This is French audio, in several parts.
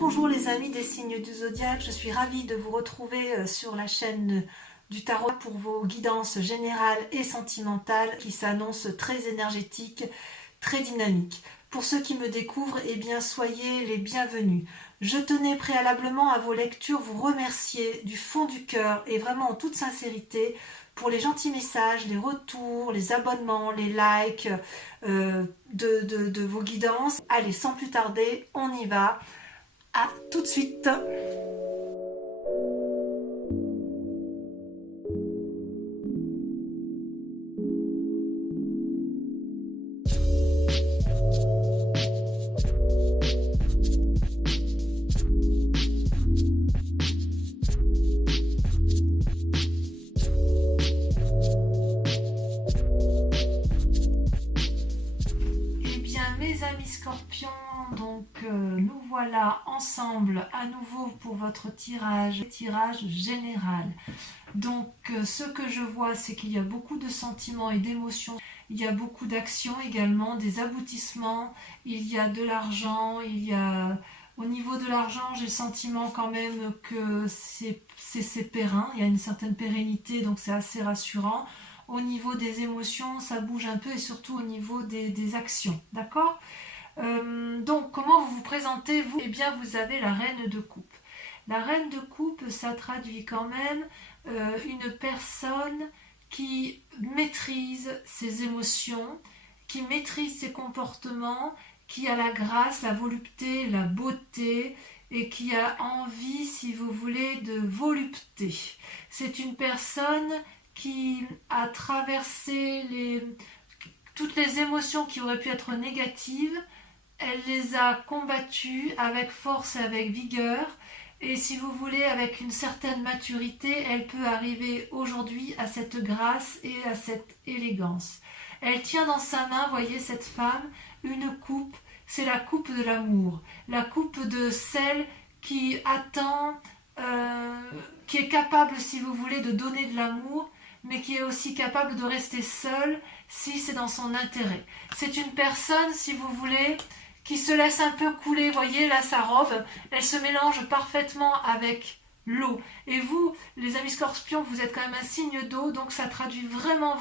Bonjour les amis des signes du zodiaque, je suis ravie de vous retrouver sur la chaîne du tarot pour vos guidances générales et sentimentales qui s'annoncent très énergétiques, très dynamiques. Pour ceux qui me découvrent, eh bien soyez les bienvenus. Je tenais préalablement à vos lectures vous remercier du fond du cœur et vraiment en toute sincérité pour les gentils messages, les retours, les abonnements, les likes de vos guidances. Allez, sans plus tarder, on y va. À tout de suite. Mes amis scorpions, donc nous voilà ensemble à nouveau pour votre tirage général. Donc ce que je vois, c'est qu'il y a beaucoup de sentiments et d'émotions, il y a beaucoup d'actions également, des aboutissements, il y a de l'argent, au niveau de l'argent, j'ai le sentiment quand même que c'est périn, il y a une certaine pérennité, donc c'est assez rassurant. Au niveau des émotions, ça bouge un peu et surtout au niveau des actions, d'accord ? Donc, comment vous vous présentez, vous ? Eh bien, vous avez la reine de coupe. La reine de coupe, ça traduit quand même une personne qui maîtrise ses émotions, qui maîtrise ses comportements, qui a la grâce, la volupté, la beauté et qui a envie, si vous voulez, de volupté. C'est une personne qui a traversé toutes les émotions qui auraient pu être négatives, elle les a combattues avec force et avec vigueur, et si vous voulez, avec une certaine maturité, elle peut arriver aujourd'hui à cette grâce et à cette élégance. Elle tient dans sa main, voyez cette femme, une coupe, c'est la coupe de l'amour, la coupe de celle qui attend, qui est capable, si vous voulez, de donner de l'amour, mais qui est aussi capable de rester seule si c'est dans son intérêt. C'est une personne, si vous voulez, qui se laisse un peu couler, voyez là sa robe, elle se mélange parfaitement avec l'eau. Et vous, les amis scorpions, vous êtes quand même un signe d'eau, donc ça traduit vraiment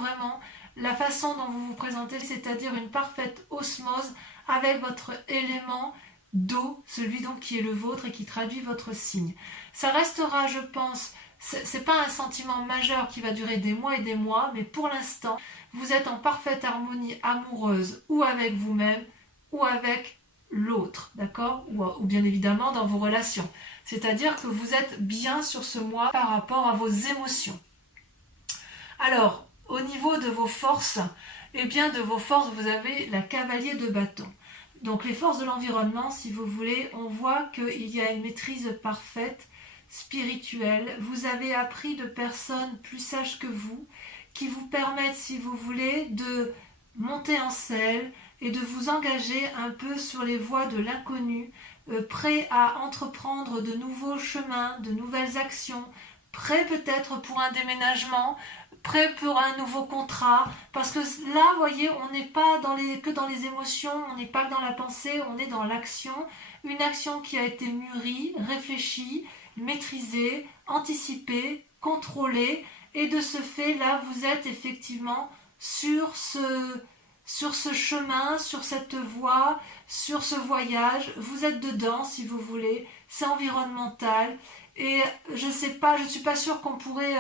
la façon dont vous vous présentez, c'est-à-dire une parfaite osmose avec votre élément d'eau, celui donc qui est le vôtre et qui traduit votre signe. Ça restera, je pense, c'est pas un sentiment majeur qui va durer des mois et des mois, mais pour l'instant, vous êtes en parfaite harmonie amoureuse ou avec vous-même ou avec l'autre, d'accord, ou bien évidemment dans vos relations. C'est-à-dire que vous êtes bien sur ce mois par rapport à vos émotions. Alors, au niveau de vos forces, eh bien de vos forces, vous avez la cavalier de bâton. Donc les forces de l'environnement, si vous voulez, on voit qu'il y a une maîtrise parfaite spirituelle. Vous avez appris de personnes plus sages que vous, qui vous permettent, si vous voulez, de monter en selle et de vous engager un peu sur les voies de l'inconnu, prêt à entreprendre de nouveaux chemins, de nouvelles actions, prêt peut-être pour un déménagement, prêt pour un nouveau contrat, parce que là, vous voyez, on n'est pas que dans les émotions, on n'est pas que dans la pensée, on est dans l'action, une action qui a été mûrie, réfléchie, maîtrisée, anticipée, contrôlée, et de ce fait, là, vous êtes effectivement sur ce chemin, sur cette voie, sur ce voyage, vous êtes dedans si vous voulez, c'est environnemental, et je ne suis pas sûre qu'on pourrait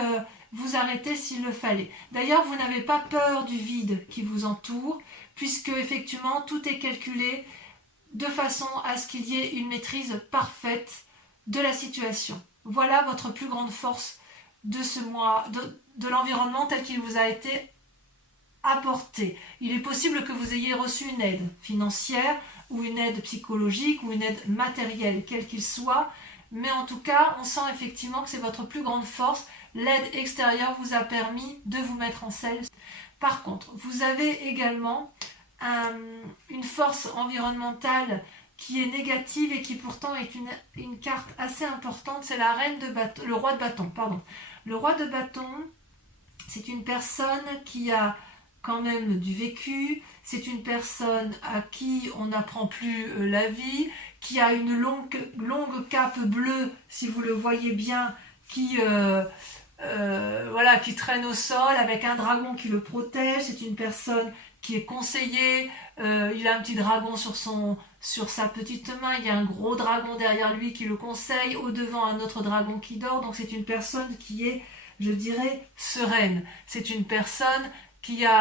vous arrêter s'il le fallait. D'ailleurs, vous n'avez pas peur du vide qui vous entoure, puisque effectivement tout est calculé de façon à ce qu'il y ait une maîtrise parfaite de la situation. Voilà votre plus grande force de ce mois, de l'environnement tel qu'il vous a été apporté. Il est possible que vous ayez reçu une aide financière ou une aide psychologique ou une aide matérielle, quel qu'il soit, mais en tout cas, on sent effectivement que c'est votre plus grande force. L'aide extérieure vous a permis de vous mettre en selle. Par contre, vous avez également une force environnementale qui est négative et qui pourtant est une carte assez importante, c'est la reine de bâton, le roi de bâton, pardon. Le roi de bâton, c'est une personne qui a quand même du vécu, c'est une personne à qui on n'apprend plus la vie, qui a une longue cape bleue, si vous le voyez bien, qui traîne au sol avec un dragon qui le protège. C'est une personne qui est conseillée. Il a un petit dragon sur sa petite main. Il y a un gros dragon derrière lui qui le conseille. Au devant, un autre dragon qui dort. Donc c'est une personne qui est, je dirais, sereine. C'est une personne qui est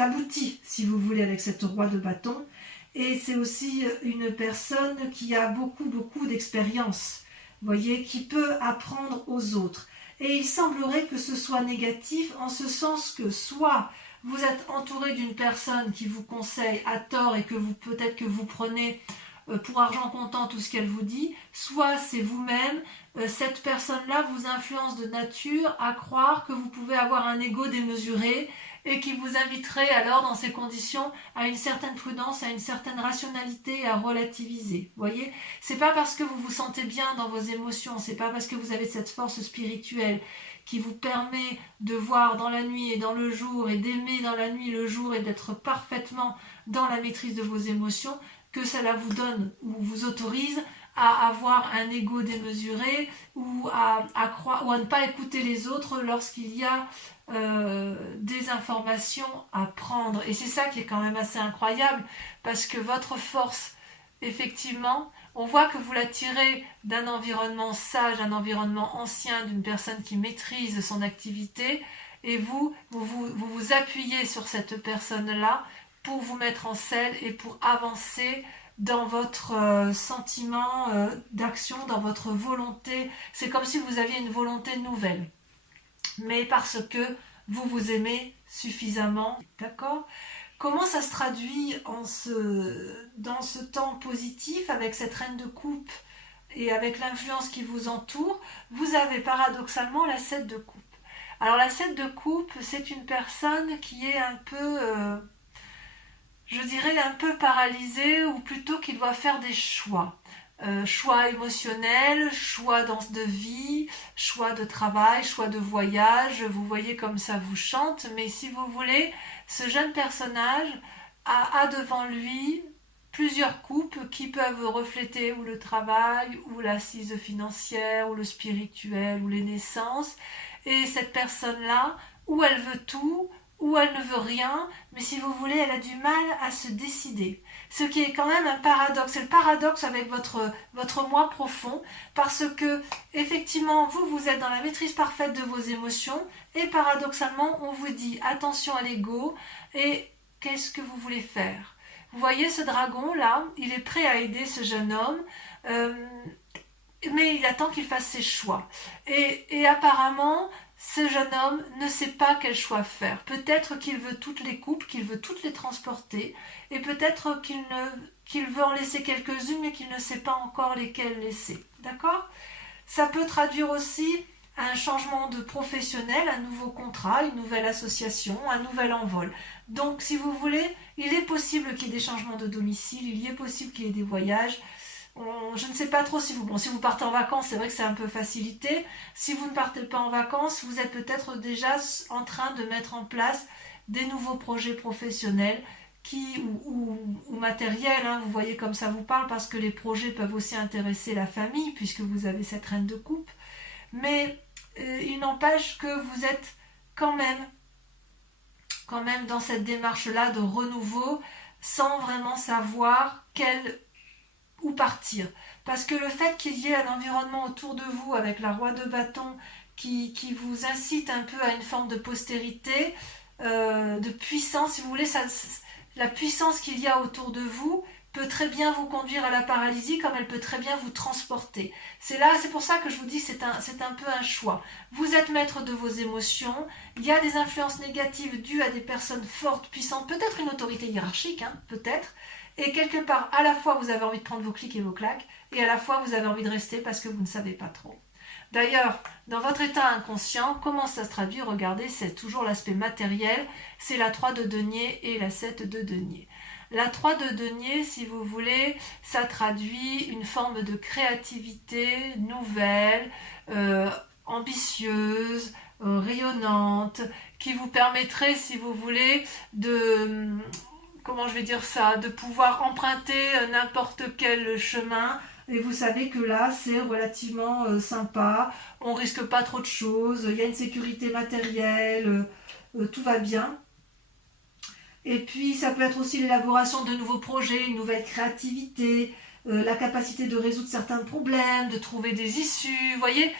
aboutie, si vous voulez, avec cette roi de bâton. Et c'est aussi une personne qui a beaucoup d'expérience, voyez, qui peut apprendre aux autres. Et il semblerait que ce soit négatif en ce sens que soit vous êtes entouré d'une personne qui vous conseille à tort et que peut-être que vous prenez pour argent comptant tout ce qu'elle vous dit, soit c'est vous-même, cette personne-là vous influence de nature à croire que vous pouvez avoir un ego démesuré et qui vous inviterait alors dans ces conditions à une certaine prudence, à une certaine rationalité et à relativiser. Voyez, c'est pas parce que vous vous sentez bien dans vos émotions, c'est pas parce que vous avez cette force spirituelle qui vous permet de voir dans la nuit et dans le jour et d'aimer dans la nuit le jour et d'être parfaitement dans la maîtrise de vos émotions que cela vous donne ou vous autorise à avoir un ego démesuré ou à ne pas écouter les autres lorsqu'il y a des informations à prendre. Et c'est ça qui est quand même assez incroyable, parce que votre force, effectivement, on voit que vous la tirez d'un environnement sage, d'un environnement ancien, d'une personne qui maîtrise son activité, et vous appuyez sur cette personne-là pour vous mettre en selle et pour avancer dans votre sentiment d'action, dans votre volonté. C'est comme si vous aviez une volonté nouvelle, mais parce que vous vous aimez suffisamment, d'accord ? Comment ça se traduit dans ce temps positif avec cette reine de coupe et avec l'influence qui vous entoure? Vous avez paradoxalement la 7 de coupe. Alors la 7 de coupe, c'est une personne qui est un peu... je dirais un peu paralysé, ou plutôt qu'il doit faire des choix. Choix émotionnels, choix de vie, choix de travail, choix de voyage. Vous voyez comme ça vous chante, mais si vous voulez, ce jeune personnage a devant lui plusieurs coupes qui peuvent refléter ou le travail, ou l'assise financière, ou le spirituel, ou les naissances. Et cette personne-là, ou elle veut tout, ou elle ne veut rien, mais si vous voulez, elle a du mal à se décider. Ce qui est quand même un paradoxe. C'est le paradoxe avec votre moi profond, parce que, effectivement, vous êtes dans la maîtrise parfaite de vos émotions, et paradoxalement, on vous dit attention à l'ego, et qu'est-ce que vous voulez faire? Vous voyez ce dragon-là, il est prêt à aider ce jeune homme, mais il attend qu'il fasse ses choix. Et apparemment, ce jeune homme ne sait pas quel choix faire. Peut-être qu'il veut toutes les coupes, qu'il veut toutes les transporter, et peut-être qu'il veut en laisser quelques-unes, mais qu'il ne sait pas encore lesquelles laisser. D'accord ? Ça peut traduire aussi un changement de professionnel, un nouveau contrat, une nouvelle association, un nouvel envol. Donc, si vous voulez, il est possible qu'il y ait des changements de domicile, il est possible qu'il y ait des voyages. Je ne sais pas trop si vous partez en vacances, c'est vrai que c'est un peu facilité. Si vous ne partez pas en vacances, vous êtes peut-être déjà en train de mettre en place des nouveaux projets professionnels ou matériels, hein. Vous voyez comme ça vous parle, parce que les projets peuvent aussi intéresser la famille, puisque vous avez cette reine de coupe. Mais il n'empêche que vous êtes quand même dans cette démarche-là de renouveau, sans vraiment savoir où partir. Parce que le fait qu'il y ait un environnement autour de vous avec la roi de bâton qui vous incite un peu à une forme de postérité, de puissance, si vous voulez, la puissance qu'il y a autour de vous peut très bien vous conduire à la paralysie, comme elle peut très bien vous transporter. C'est pour ça que je vous dis, c'est un peu un choix. Vous êtes maître de vos émotions, il y a des influences négatives dues à des personnes fortes, puissantes, peut-être une autorité hiérarchique, hein, peut-être, et quelque part, à la fois vous avez envie de prendre vos clics et vos claques, et à la fois vous avez envie de rester parce que vous ne savez pas trop. D'ailleurs, dans votre état inconscient, comment ça se traduit? Regardez, c'est toujours l'aspect matériel, c'est la 3 de denier et la 7 de denier. La 3 de denier, si vous voulez, ça traduit une forme de créativité nouvelle, ambitieuse, rayonnante, qui vous permettrait, si vous voulez, comment je vais dire ça, de pouvoir emprunter n'importe quel chemin. Et vous savez que là, c'est relativement sympa. On risque pas trop de choses. Il y a une sécurité matérielle. Tout va bien. Et puis, ça peut être aussi l'élaboration de nouveaux projets, une nouvelle créativité, la capacité de résoudre certains problèmes, de trouver des issues. Vous voyez,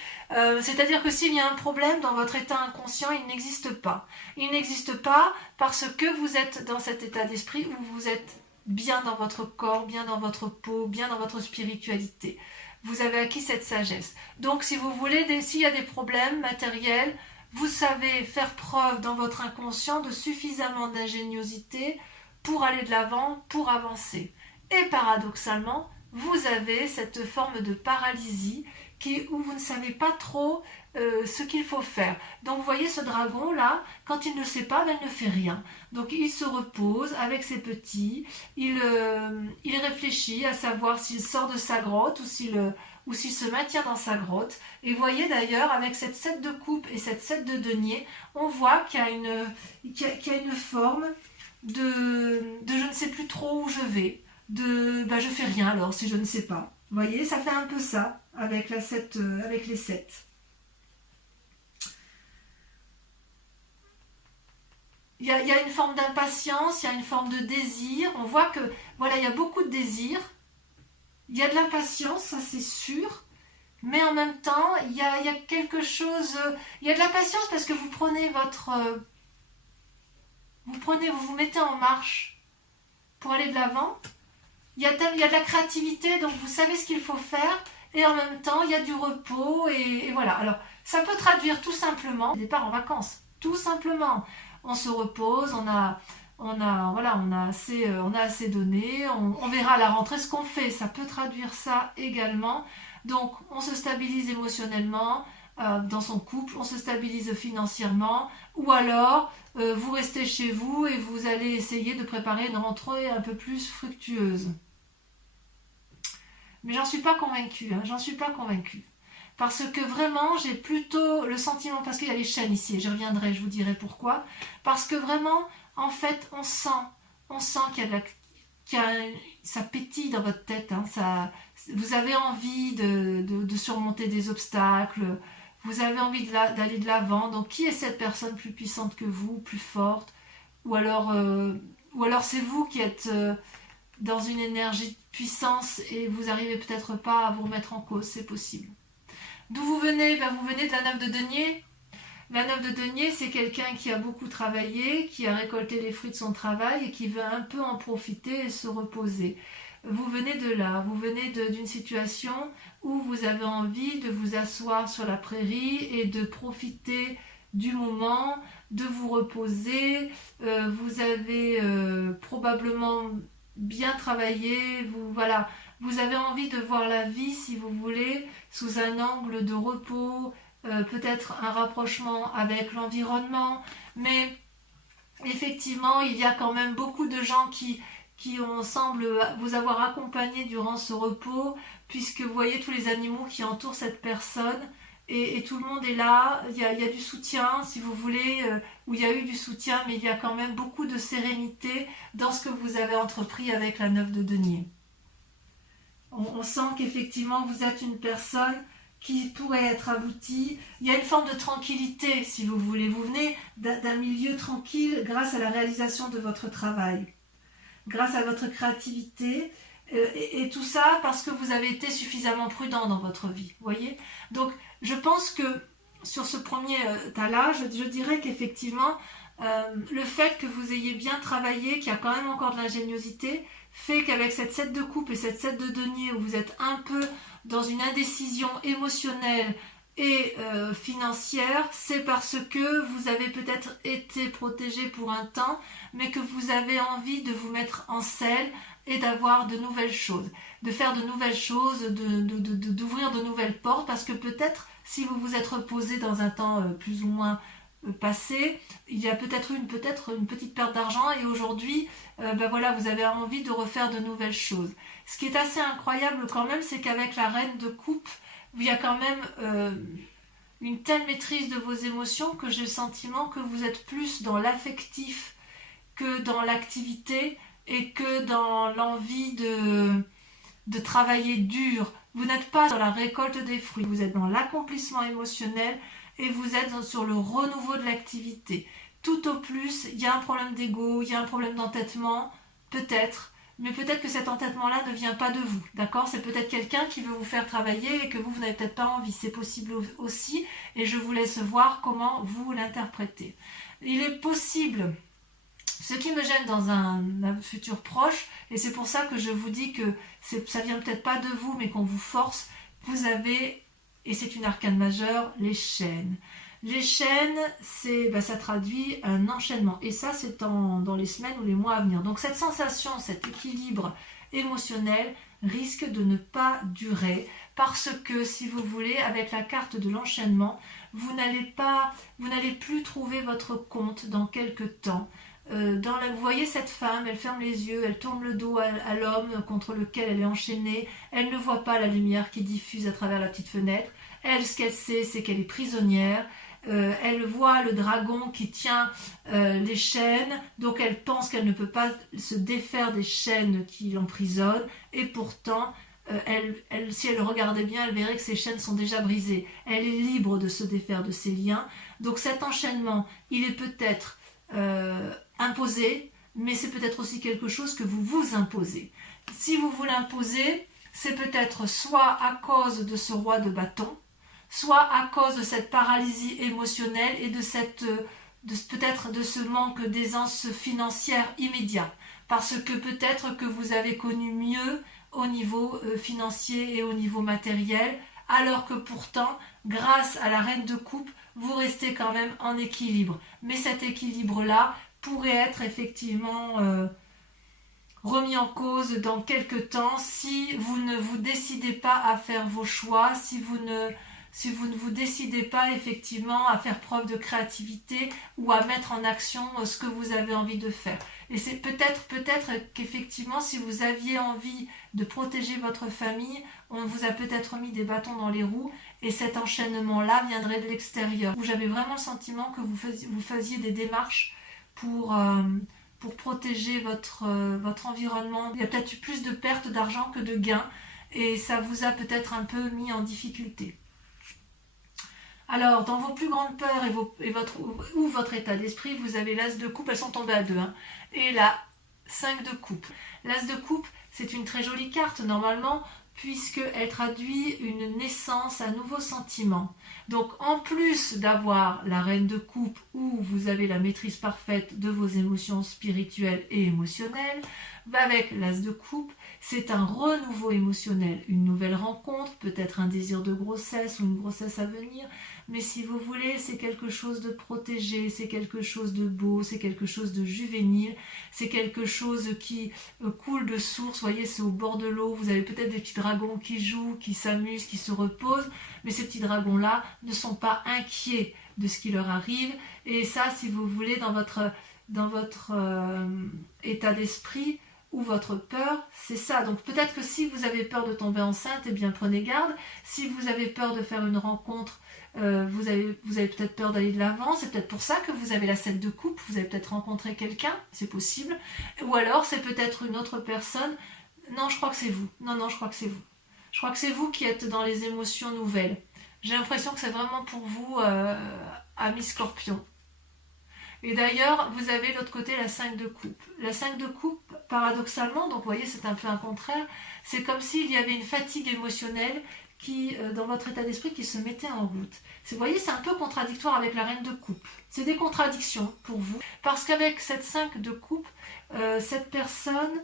c'est-à-dire que s'il y a un problème dans votre état inconscient, il n'existe pas. Il n'existe pas parce que vous êtes dans cet état d'esprit où vous êtes bien dans votre corps, bien dans votre peau, bien dans votre spiritualité. Vous avez acquis cette sagesse. Donc, si vous voulez, s'il y a des problèmes matériels, vous savez faire preuve dans votre inconscient de suffisamment d'ingéniosité pour aller de l'avant, pour avancer. Et paradoxalement, vous avez cette forme de paralysie où vous ne savez pas trop ce qu'il faut faire. Donc vous voyez ce dragon là, quand il ne sait pas, ben, il ne fait rien. Donc il se repose avec ses petits, il réfléchit à savoir s'il sort de sa grotte ou s'il se maintient dans sa grotte. Et vous voyez d'ailleurs, avec cette 7 de coupe et cette 7 de denier, on voit qu'il y a une forme de je ne sais plus trop où je vais, de je fais rien alors si je ne sais pas. Vous voyez, ça fait un peu ça avec les 7. Il y a une forme d'impatience, il y a une forme de désir. On voit que voilà, il y a beaucoup de désir. Il y a de l'impatience, ça c'est sûr. Mais en même temps, il y a quelque chose. Il y a de l'impatience parce que vous prenez vous vous mettez en marche pour aller de l'avant. Il y a de la créativité, donc vous savez ce qu'il faut faire. Et en même temps, il y a du repos. Et voilà. Alors, ça peut traduire tout simplement des départs en vacances. Tout simplement. On se repose, on a assez donné, on verra à la rentrée ce qu'on fait. Ça peut traduire ça également. Donc, on se stabilise émotionnellement dans son couple, on se stabilise financièrement, ou alors vous restez chez vous et vous allez essayer de préparer une rentrée un peu plus fructueuse. Mais j'en suis pas convaincue, j'en suis pas convaincue. Parce que vraiment, j'ai plutôt le sentiment, parce qu'il y a les chaînes ici, et je reviendrai, je vous dirai pourquoi. Parce que vraiment, en fait, on sent ça pétille dans votre tête. Vous avez envie de surmonter des obstacles, vous avez envie d'aller de l'avant. Donc, qui est cette personne plus puissante que vous, plus forte? Ou alors c'est vous qui êtes dans une énergie de puissance et vous n'arrivez peut-être pas à vous remettre en cause, c'est possible. D'où vous venez? Vous venez de la 9 de denier. La 9 de denier, c'est quelqu'un qui a beaucoup travaillé, qui a récolté les fruits de son travail et qui veut un peu en profiter et se reposer. Vous venez de là, vous venez d'une situation où vous avez envie de vous asseoir sur la prairie et de profiter du moment, de vous reposer. Vous avez probablement bien travaillé, vous avez envie de voir la vie, si vous voulez, sous un angle de repos, peut-être un rapprochement avec l'environnement, mais effectivement, il y a quand même beaucoup de gens qui semblent vous avoir accompagné durant ce repos, puisque vous voyez tous les animaux qui entourent cette personne, et tout le monde est là. Il y a du soutien, si vous voulez, où il y a eu du soutien, mais il y a quand même beaucoup de sérénité dans ce que vous avez entrepris avec la 9 de denier. On sent qu'effectivement vous êtes une personne qui pourrait être aboutie. Il y a une forme de tranquillité, si vous voulez. Vous venez d'un milieu tranquille grâce à la réalisation de votre travail, grâce à votre créativité, et tout ça parce que vous avez été suffisamment prudent dans votre vie. Voyez. Donc, je pense que sur ce premier tas-là, je dirais qu'effectivement, le fait que vous ayez bien travaillé, qu'il y a quand même encore de l'ingéniosité, fait qu'avec cette 7 de coupe et cette 7 de denier où vous êtes un peu dans une indécision émotionnelle et financière, c'est parce que vous avez peut-être été protégé pour un temps, mais que vous avez envie de vous mettre en selle et d'avoir de nouvelles choses, de faire de nouvelles choses, d'ouvrir de nouvelles portes, parce que peut-être si vous vous êtes reposé dans un temps plus ou moins passé, il y a peut-être une petite perte d'argent et aujourd'hui vous avez envie de refaire de nouvelles choses. Ce qui est assez incroyable quand même, c'est qu'avec la reine de coupe, il y a quand même une telle maîtrise de vos émotions que j'ai le sentiment que vous êtes plus dans l'affectif que dans l'activité, et que dans l'envie de travailler dur, vous n'êtes pas dans la récolte des fruits, vous êtes dans l'accomplissement émotionnel et vous êtes sur le renouveau de l'activité. Tout au plus, il y a un problème d'ego, il y a un problème d'entêtement, peut-être, mais peut-être que cet entêtement-là ne vient pas de vous, d'accord? C'est peut-être quelqu'un qui veut vous faire travailler et que vous n'avez peut-être pas envie, c'est possible aussi, et je vous laisse voir comment vous l'interprétez. Il est possible, ce qui me gêne dans un futur proche, et c'est pour ça que je vous dis que ça vient peut-être pas de vous, mais qu'on vous force, vous avez, et c'est une arcane majeure, les chaînes. Les chaînes, ça traduit un enchaînement. Et ça, c'est dans les semaines ou les mois à venir. Donc cette sensation, cet équilibre émotionnel risque de ne pas durer. Parce que, si vous voulez, avec la carte de l'enchaînement, vous n'allez plus trouver votre compte dans quelques temps. Vous voyez cette femme, elle ferme les yeux, elle tourne le dos à l'homme contre lequel elle est enchaînée. Elle ne voit pas la lumière qui diffuse à travers la petite fenêtre. Elle, ce qu'elle sait, c'est qu'elle est prisonnière. Elle voit le dragon qui tient les chaînes, donc elle pense qu'elle ne peut pas se défaire des chaînes qui l'emprisonnent, et pourtant, si elle regardait bien, elle verrait que ces chaînes sont déjà brisées. Elle est libre de se défaire de ces liens. Donc cet enchaînement, il est peut-être imposé, mais c'est peut-être aussi quelque chose que vous vous imposez. Si vous vous l'imposez, c'est peut-être soit à cause de ce roi de bâton, soit à cause de cette paralysie émotionnelle et peut-être de ce manque d'aisance financière immédiat. Parce que peut-être que vous avez connu mieux au niveau financier et au niveau matériel, alors que pourtant, grâce à la reine de coupe, vous restez quand même en équilibre. Mais cet équilibre-là pourrait être effectivement remis en cause dans quelques temps si vous ne vous décidez pas à faire vos choix, si vous ne vous décidez pas effectivement à faire preuve de créativité ou à mettre en action ce que vous avez envie de faire. Et c'est peut-être qu'effectivement, si vous aviez envie de protéger votre famille, on vous a peut-être mis des bâtons dans les roues, et cet enchaînement-là viendrait de l'extérieur, où j'avais vraiment le sentiment que vous faisiez des démarches pour protéger votre environnement. Il y a peut-être eu plus de pertes d'argent que de gains, et ça vous a peut-être un peu mis en difficulté. Alors, dans vos plus grandes peurs ou votre état d'esprit, vous avez l'as de coupe, elles sont tombées à deux, et la 5 de coupe. L'as de coupe, c'est une très jolie carte normalement, puisqu'elle traduit une naissance, un nouveau sentiment. Donc, en plus d'avoir la reine de coupe, où vous avez la maîtrise parfaite de vos émotions spirituelles et émotionnelles, avec l'as de coupe, c'est un renouveau émotionnel, une nouvelle rencontre, peut-être un désir de grossesse ou une grossesse à venir, mais si vous voulez, c'est quelque chose de protégé, c'est quelque chose de beau, c'est quelque chose de juvénile, c'est quelque chose qui coule de source, vous voyez, c'est au bord de l'eau, vous avez peut-être des petits dragons qui jouent, qui s'amusent, qui se reposent, mais ces petits dragons-là ne sont pas inquiets de ce qui leur arrive, et ça, si vous voulez, dans votre état d'esprit, ou votre peur, c'est ça. Donc peut-être que si vous avez peur de tomber enceinte, eh bien prenez garde. Si vous avez peur de faire une rencontre, vous avez peut-être peur d'aller de l'avant, c'est peut-être pour ça que vous avez la 7 de coupe, vous avez peut-être rencontré quelqu'un, c'est possible. Ou alors c'est peut-être une autre personne. Non, je crois que c'est vous. Non, je crois que c'est vous. Je crois que c'est vous qui êtes dans les émotions nouvelles. J'ai l'impression que c'est vraiment pour vous, amis Scorpion. Et d'ailleurs, vous avez de l'autre côté la 5 de coupe. La 5 de coupe, paradoxalement, donc vous voyez, c'est un peu un contraire, c'est comme s'il y avait une fatigue émotionnelle qui, dans votre état d'esprit, qui se mettait en route. Vous voyez, c'est un peu contradictoire avec la reine de coupe. C'est des contradictions pour vous, parce qu'avec cette 5 de coupe, cette personne,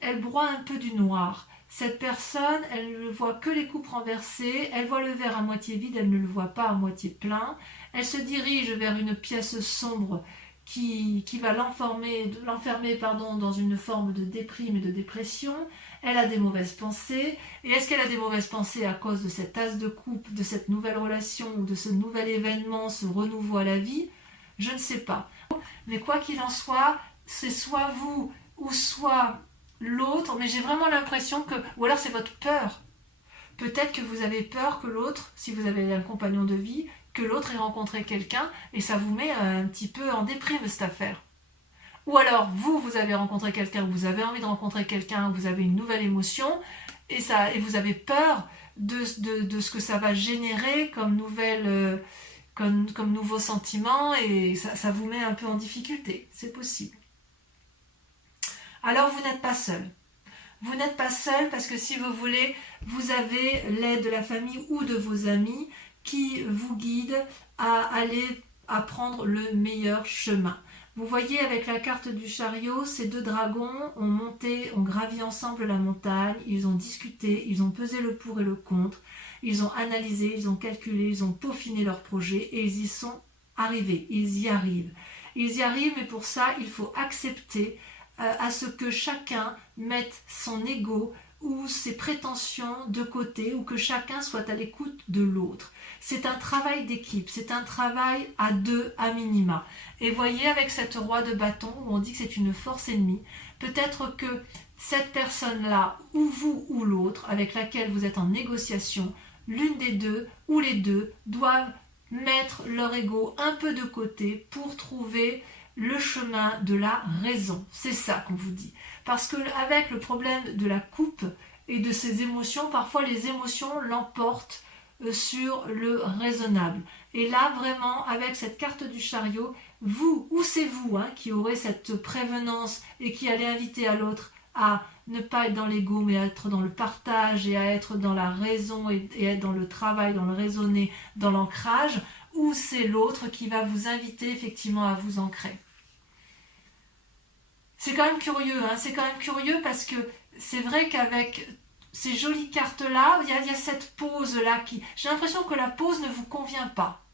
elle broie un peu du noir. Cette personne, elle ne voit que les coupes renversées, elle voit le verre à moitié vide, elle ne le voit pas à moitié plein. Elle se dirige vers une pièce sombre qui va l'enfermer dans une forme de déprime et de dépression. Elle a des mauvaises pensées. Et est-ce qu'elle a des mauvaises pensées à cause de cet as de coupe, de cette nouvelle relation, ou de ce nouvel événement, ce renouveau à la vie? Je ne sais pas. Mais quoi qu'il en soit, c'est soit vous ou soit l'autre, mais j'ai vraiment l'impression que... Ou alors c'est votre peur. Peut-être que vous avez peur que l'autre, si vous avez un compagnon de vie, que l'autre ait rencontré quelqu'un, et ça vous met un petit peu en déprime, cette affaire. Ou alors, vous avez rencontré quelqu'un, vous avez envie de rencontrer quelqu'un, vous avez une nouvelle émotion, et vous avez peur de ce que ça va générer comme comme nouveau sentiment, et ça vous met un peu en difficulté. C'est possible. Alors, vous n'êtes pas seul. Vous n'êtes pas seul parce que si vous voulez, vous avez l'aide de la famille ou de vos amis qui vous guident à prendre le meilleur chemin. Vous voyez avec la carte du chariot, ces deux dragons ont gravi ensemble la montagne, ils ont discuté, ils ont pesé le pour et le contre, ils ont analysé, ils ont calculé, ils ont peaufiné leur projet et ils y sont arrivés, ils y arrivent. Ils y arrivent, mais pour ça, il faut accepter à ce que chacun mette son ego ou ses prétentions de côté, ou que chacun soit à l'écoute de l'autre. C'est un travail d'équipe, c'est un travail à deux à minima. Et voyez avec cette roi de bâton, où on dit que c'est une force ennemie, peut-être que cette personne-là, ou vous ou l'autre, avec laquelle vous êtes en négociation, l'une des deux ou les deux doivent mettre leur ego un peu de côté pour trouver le chemin de la raison. C'est ça qu'on vous dit. Parce que avec le problème de la coupe et de ses émotions, parfois les émotions l'emportent sur le raisonnable. Et là, vraiment, avec cette carte du chariot, vous, ou c'est vous qui aurez cette prévenance et qui allez inviter à l'autre à ne pas être dans l'ego, mais à être dans le partage et à être dans la raison et être dans le travail, dans le raisonner, dans l'ancrage, ou c'est l'autre qui va vous inviter effectivement à vous ancrer. C'est quand même curieux, c'est quand même curieux parce que c'est vrai qu'avec ces jolies cartes-là, il y a cette pause-là qui... J'ai l'impression que la pause ne vous convient pas.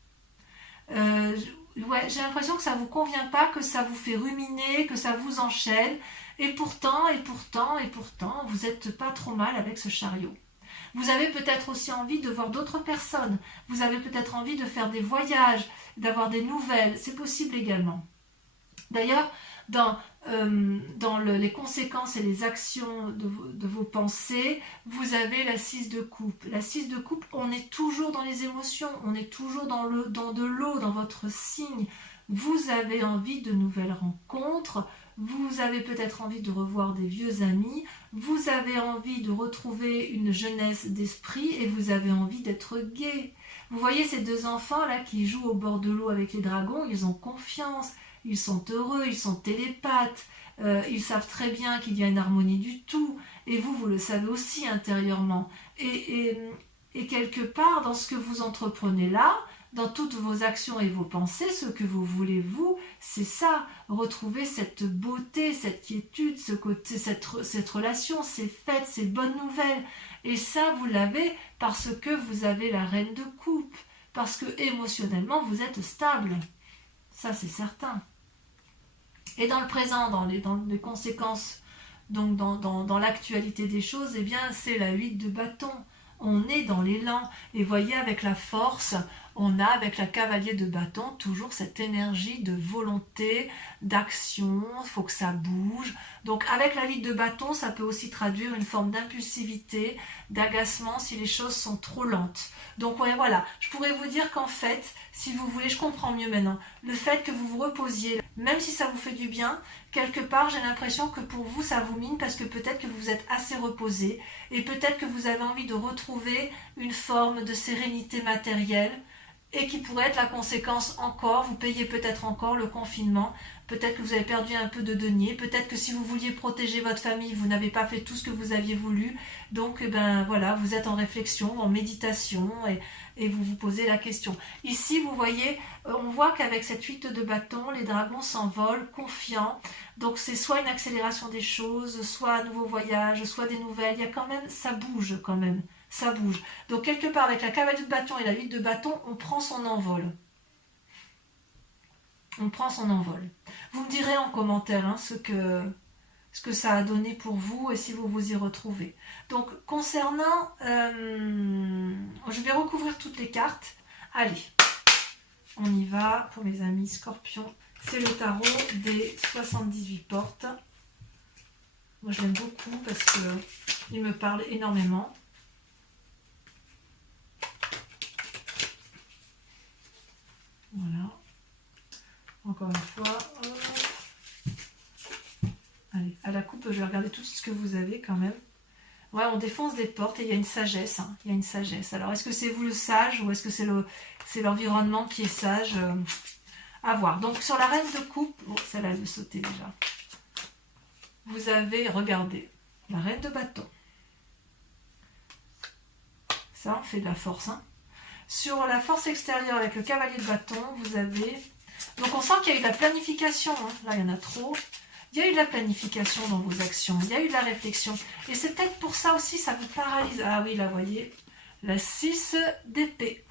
J'ai l'impression que ça ne vous convient pas, que ça vous fait ruminer, que ça vous enchaîne. Et pourtant, vous n'êtes pas trop mal avec ce chariot. Vous avez peut-être aussi envie de voir d'autres personnes. Vous avez peut-être envie de faire des voyages, d'avoir des nouvelles. C'est possible également. D'ailleurs, dans les conséquences et les actions de vos pensées, vous avez la 6 de coupe. La 6 de coupe, on est toujours dans les émotions, on est toujours dans de l'eau, dans votre signe. Vous avez envie de nouvelles rencontres, vous avez peut-être envie de revoir des vieux amis, vous avez envie de retrouver une jeunesse d'esprit et vous avez envie d'être gai. Vous voyez ces deux enfants là qui jouent au bord de l'eau avec les dragons, ils ont confiance. Ils sont heureux, ils sont télépathes, ils savent très bien qu'il y a une harmonie du tout, et vous le savez aussi intérieurement. Et quelque part, dans ce que vous entreprenez là, dans toutes vos actions et vos pensées, ce que vous voulez, vous, c'est ça, retrouver cette beauté, cette quiétude, ce côté, cette relation, ces fêtes, ces bonnes nouvelles. Et ça, vous l'avez parce que vous avez la reine de coupe, parce que émotionnellement, vous êtes stable. Ça, c'est certain. Et dans le présent, dans les conséquences, donc dans l'actualité des choses, eh bien, c'est la 8 de bâton. On est dans l'élan. Et voyez, avec la force, on a, avec la cavalier de bâton, toujours cette énergie de volonté, d'action, il faut que ça bouge. Donc, avec la 8 de bâton, ça peut aussi traduire une forme d'impulsivité, d'agacement si les choses sont trop lentes. Donc, ouais, voilà, je pourrais vous dire qu'en fait, si vous voulez, je comprends mieux maintenant, le fait que vous vous reposiez, même si ça vous fait du bien, quelque part, j'ai l'impression que pour vous, ça vous mine parce que peut-être que vous êtes assez reposé et peut-être que vous avez envie de retrouver une forme de sérénité matérielle et qui pourrait être la conséquence encore, vous payez peut-être encore le confinement, peut-être que vous avez perdu un peu de deniers, peut-être que si vous vouliez protéger votre famille, vous n'avez pas fait tout ce que vous aviez voulu, donc ben voilà, vous êtes en réflexion, en méditation et vous vous posez la question. Ici, vous voyez, on voit qu'avec cette 8 de bâton, les dragons s'envolent confiants, donc c'est soit une accélération des choses, soit un nouveau voyage, soit des nouvelles, il y a quand même, ça bouge quand même. Ça bouge. Donc quelque part avec la cavalier de bâton et la 8 de bâton, on prend son envol. On prend son envol. Vous me direz en commentaire ce que ça a donné pour vous et si vous vous y retrouvez. Donc concernant... je vais recouvrir toutes les cartes. Allez, on y va pour mes amis scorpions. C'est le tarot des 78 portes. Moi je l'aime beaucoup parce qu'il me parle énormément. Voilà. Encore une fois. à la coupe, je vais regarder tout ce que vous avez quand même. Ouais, on défonce des portes et il y a une sagesse. Hein. Il y a une sagesse. Alors, est-ce que c'est vous le sage ou est-ce que c'est l'environnement qui est sage à voir. Donc, sur la reine de coupe, bon, celle-là, elle veut sauter déjà. Vous avez, regardez, la reine de bâton. Ça, on fait de la force. Hein. Sur la force extérieure avec le cavalier de bâton, vous avez... Donc, on sent qu'il y a eu de la planification. Hein. Là, il y en a trop. Il y a eu de la planification dans vos actions. Il y a eu de la réflexion. Et c'est peut-être pour ça aussi, ça vous paralyse. Ah oui, là, vous voyez, la 6 d'épée.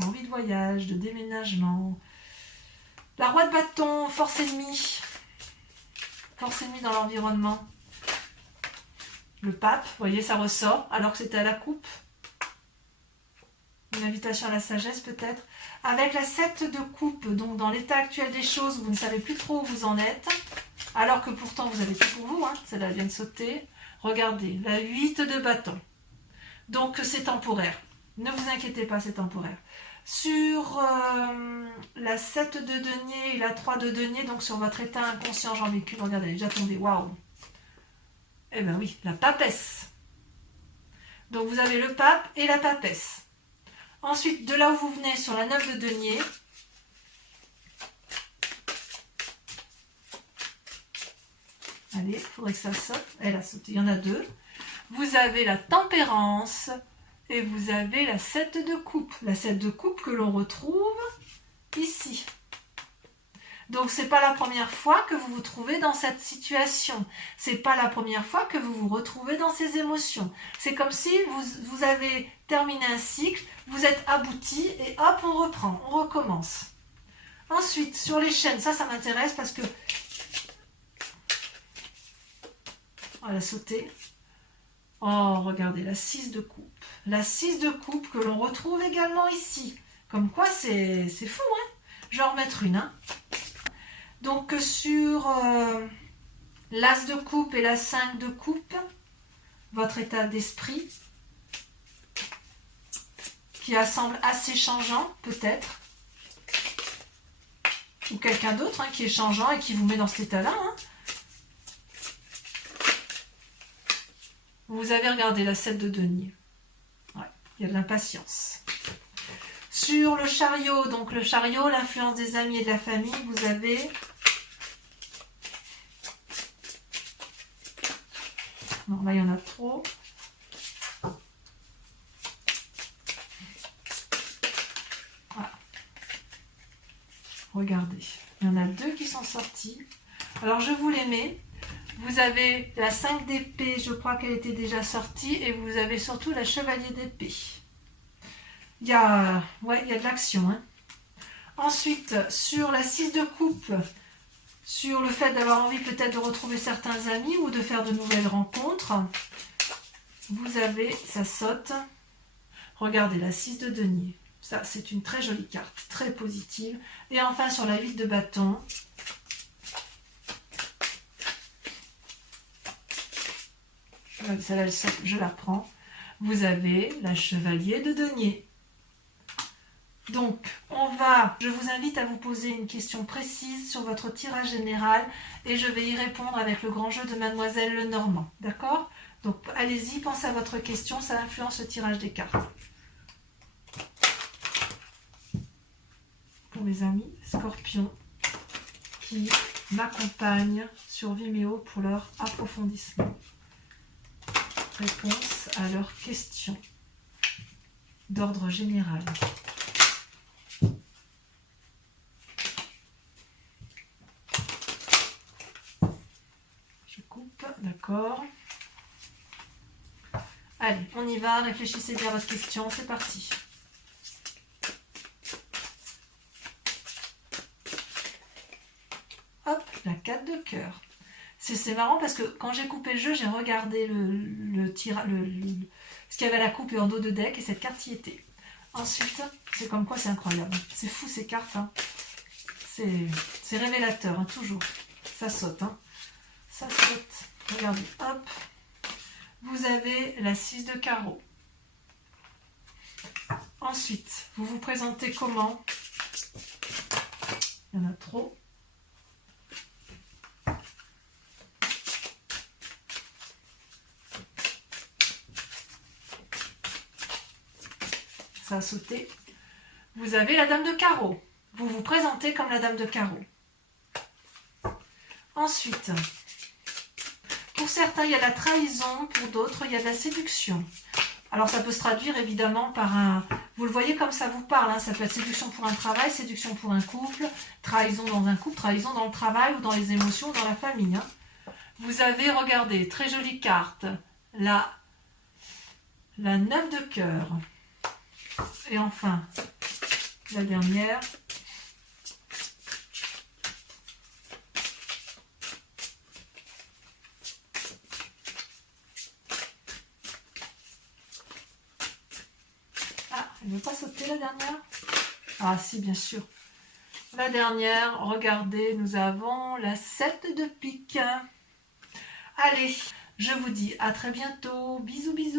Envie de voyage, de déménagement. La roi de bâton, force ennemie. Force ennemie dans l'environnement. Le pape, vous voyez, ça ressort, alors que c'était à la coupe. Une invitation à la sagesse, peut-être. Avec la 7 de coupe, donc dans l'état actuel des choses, vous ne savez plus trop où vous en êtes. Alors que pourtant, vous avez tout pour vous. Hein. Celle-là vient de sauter. Regardez, la 8 de bâton. Donc, c'est temporaire. Ne vous inquiétez pas, c'est temporaire. Sur la 7 de denier et la 3 de denier, donc sur votre état inconscient, j'en ai qu'une, regardez, elle est déjà tombée, waouh. Eh bien oui, la papesse. Donc vous avez le pape et la papesse. Ensuite, de là où vous venez, sur la 9 de denier, allez, il faudrait que ça saute, elle a sauté, il y en a deux. Vous avez la tempérance. Et vous avez la 7 de coupe. La 7 de coupe que l'on retrouve ici. Donc, ce n'est pas la première fois que vous vous trouvez dans cette situation. Ce n'est pas la première fois que vous vous retrouvez dans ces émotions. C'est comme si vous avez terminé un cycle, vous êtes abouti et hop, on reprend, on recommence. Ensuite, sur les chaînes, ça m'intéresse parce que... On va sauter. Oh, regardez, la 6 de coupe. La 6 de coupe que l'on retrouve également ici. Comme quoi, c'est fou, hein. Je vais en remettre une. Hein. Donc, sur l'as de coupe et la 5 de coupe, votre état d'esprit, qui semble assez changeant, peut-être. Ou quelqu'un d'autre hein, qui est changeant et qui vous met dans cet état-là. Hein. Vous avez regardé la 7 de denier. Ouais, il y a de l'impatience. Sur le chariot, donc le chariot, l'influence des amis et de la famille, vous avez... Non, là, il y en a trop. Voilà. Regardez, il y en a deux qui sont sortis. Alors, je vous les mets. Vous avez la 5 d'épée, je crois qu'elle était déjà sortie, et vous avez surtout la chevalier d'épée. Il y a de l'action. Hein. Ensuite, sur la 6 de coupe, sur le fait d'avoir envie peut-être de retrouver certains amis ou de faire de nouvelles rencontres, vous avez, ça saute. Regardez, la 6 de denier. Ça, c'est une très jolie carte, très positive. Et enfin, sur la 8 de bâton, celle-là, je la prends. Vous avez la chevalier de denier. Donc, je vous invite à vous poser une question précise sur votre tirage général et je vais y répondre avec le grand jeu de Mademoiselle Lenormand. D'accord? Donc, allez-y, pensez à votre question, ça influence le tirage des cartes. Pour mes amis scorpions qui m'accompagnent sur Vimeo pour leur approfondissement. Réponse à leurs questions d'ordre général. Je coupe, d'accord. Allez, on y va, réfléchissez bien à votre question, c'est parti. Hop, la 4 de cœur. C'est marrant parce que quand j'ai coupé le jeu, j'ai regardé ce qu'il y avait à la coupe et en dos de deck et cette carte y était. Ensuite, c'est comme quoi c'est incroyable. C'est fou ces cartes. Hein. C'est révélateur, hein, toujours. Ça saute. Hein. Ça saute. Regardez, hop. Vous avez la 6 de carreau. Ensuite, vous vous présentez comment? Il y en a trop. ça a sauté. Vous avez la dame de carreau. Vous vous présentez comme la dame de carreau. Ensuite, pour certains, il y a la trahison, pour d'autres, il y a de la séduction. Alors, ça peut se traduire évidemment par un... Vous le voyez comme ça vous parle, hein, ça peut être séduction pour un travail, séduction pour un couple, trahison dans un couple, trahison dans le travail ou dans les émotions ou dans la famille. Hein. Vous avez, regardez, très jolie carte, la 9 de cœur. Et enfin, la dernière. Ah, elle ne veut pas sauter la dernière? Ah si, bien sûr. La dernière, regardez, nous avons la 7 de pique. Allez, je vous dis à très bientôt. Bisous, bisous.